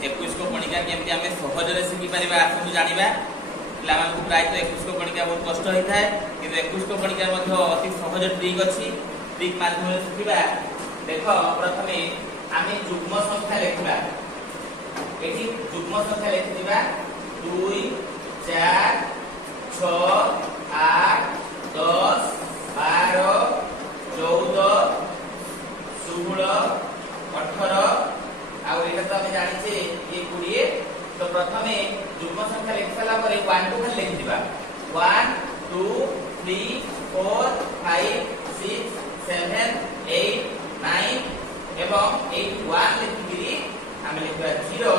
21 को कणिका केमती आमे सहजरे शिखि परिबा आसु जानिबा पिलामानकु प्रायतः 21 को कणिका बहुत कष्ट होइथाय किंतु 21 को कणिका मध्ये अति सहज ट्रिक अछि ट्रिक माध्यम रे शिखिबा। देखो प्रथमे आमे युग्म संख्या लिखिबा एठी युग्म संख्या लिखि दिबा 2 4 6 8 10 12 14 16 18 आउ एटा तो हमें जानिछे ये 20। तो प्रथमे युग्म संख्या लिखि साला परे 1 2 खाली लिखि दिबा 1 2 3 4 5 6 7 8 9 एवं 1 लिखि गिरी हम लिखबा 0